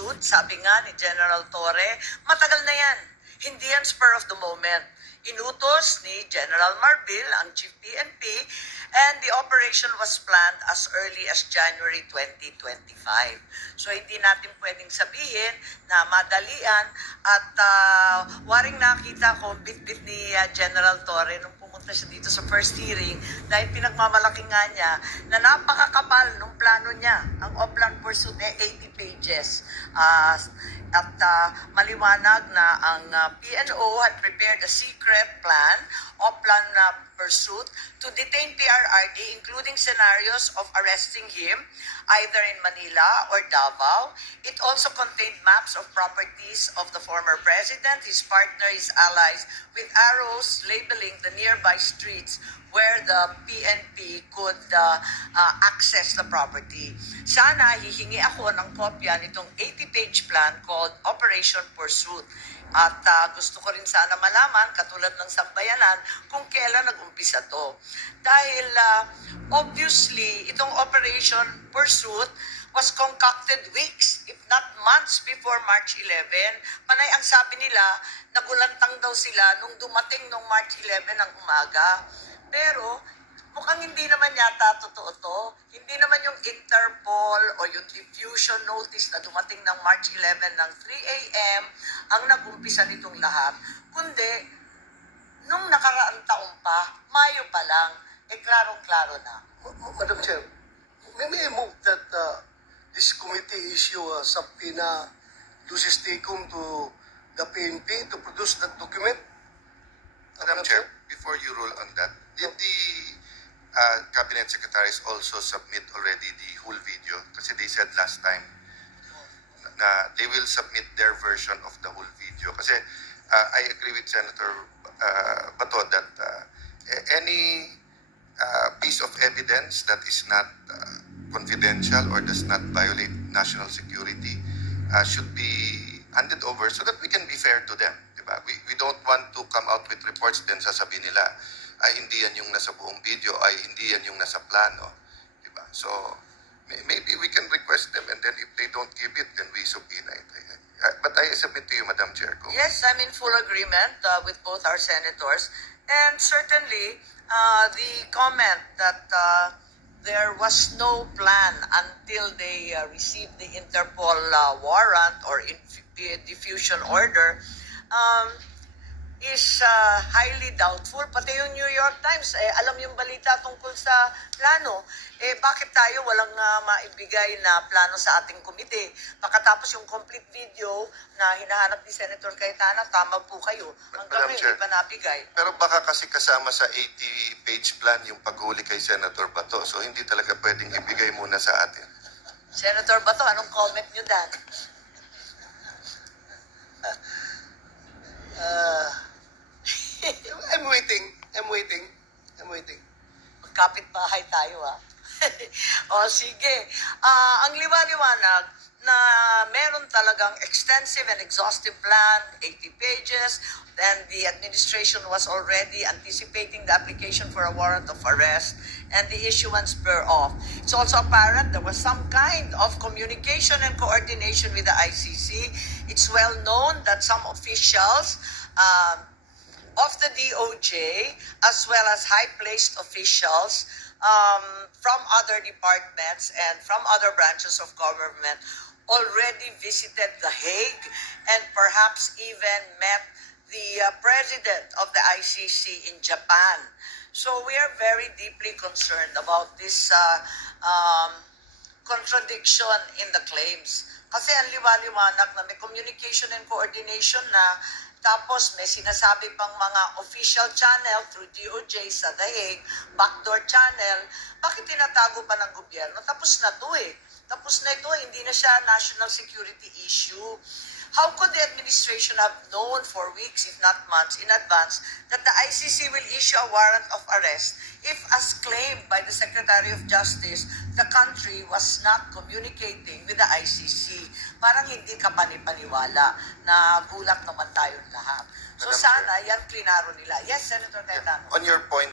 pursuit, sabi nga ni General Torre, matagal na yan. Hindi yan spur of the moment. Inutos ni General Marbil, ang Chief PNP, and the operation was planned as early as January 2025. So hindi natin pwedeng sabihin na madalian at waring nakita ko bit-bit ni General Torre nung pumunta siya dito sa first hearing dahil pinagmamalaki nga niya na napakakapal nung plano niya. Ang Oplan Pursuit 80 pages. At maliwanag na ang PNO had prepared a secret plan, Oplan Pursuit, to detain PRRD, including scenarios of arresting him either in Manila or Davao. It also contained maps of properties of the former president, his partner, his allies, with arrows labeling the nearby streets where the PNP could access the property. Sana hihingi ako ng kopya nitong 80-page plan called Operation Pursuit. At gusto ko rin sana malaman, katulad ng sambayanan, kung kailan nag-umpisa to. Dahil obviously, itong Operation Pursuit was concocted weeks, if not months before March 11. Panay ang sabi nila, nagulantang daw sila nung dumating nung March 11 ng umaga. Pero mukhang hindi naman yata totoo to. Hindi naman yung Interpol o yung diffusion notice na dumating ng March 11 ng 3 a.m. ang nag-umpisa nitong lahat. Kundi, nung nakaraang taon pa, Mayo pa lang, klarong-klaro na. Madam Chair, may I move that this committee issue a subpoena lucis tecum to the PNP to produce that document? Madam Chair, before you rule on that, did the Cabinet Secretaries also submit already the whole video? Kasi they said last time na they will submit their version of the whole video. Kasi I agree with Senator Bato that any piece of evidence that is not confidential or does not violate national security should be handed over so that we can be fair to them. Diba? We don't want to come out with reports then sasabihin nila ay hindi yan yung nasa buong video, ay hindi yan yung nasa plano. Diba? So, maybe we can request them and then if they don't give it, then we subpoena it. But I submit to you, Madam Chair. Yes, I'm in full agreement with both our senators. And certainly, the comment that there was no plan until they received the Interpol warrant or diffusion order is highly doubtful. Pati yung New York Times, alam yung balita tungkol sa plano. Bakit tayo walang maibigay na plano sa ating komite? Pagkatapos yung complete video na hinahanap ni Senator Cayetana, tama po kayo. Hanggang ngayon, hindi pa nabigay. Pero baka kasi kasama sa 80-page plan yung paghuli kay Senator Bato. So hindi talaga pwedeng ibigay muna sa atin. Senator Bato, anong comment nyo dan? I'm waiting. Magkapit bahay tayo, O sige, ang liwa-liwanag na meron talagang extensive and exhaustive plan, 80 pages, then the administration was already anticipating the application for a warrant of arrest and the issuance thereof. It's also apparent there was some kind of communication and coordination with the ICC. It's well known that some officials of the DOJ, as well as high-placed officials from other departments and from other branches of government already visited The Hague and perhaps even met the president of the ICC in Japan. So we are very deeply concerned about this contradiction in the claims. Kasi ang liwa-liwanag na may communication and coordination na tapos may sinasabi pang mga official channel through DOJ sa The Hague, backdoor channel, bakit tinatago pa ng gobyerno? Tapos na to Tapos na ito, hindi na siya national security issue. How could the administration have known for weeks, if not months, in advance that the ICC will issue a warrant of arrest if, as claimed by the Secretary of Justice, the country was not communicating with the ICC? Parang hindi ka panipaniwala na gulat naman tayong lahat. So sana yan klinaro nila. Yes, Senator Cayetano. On your point,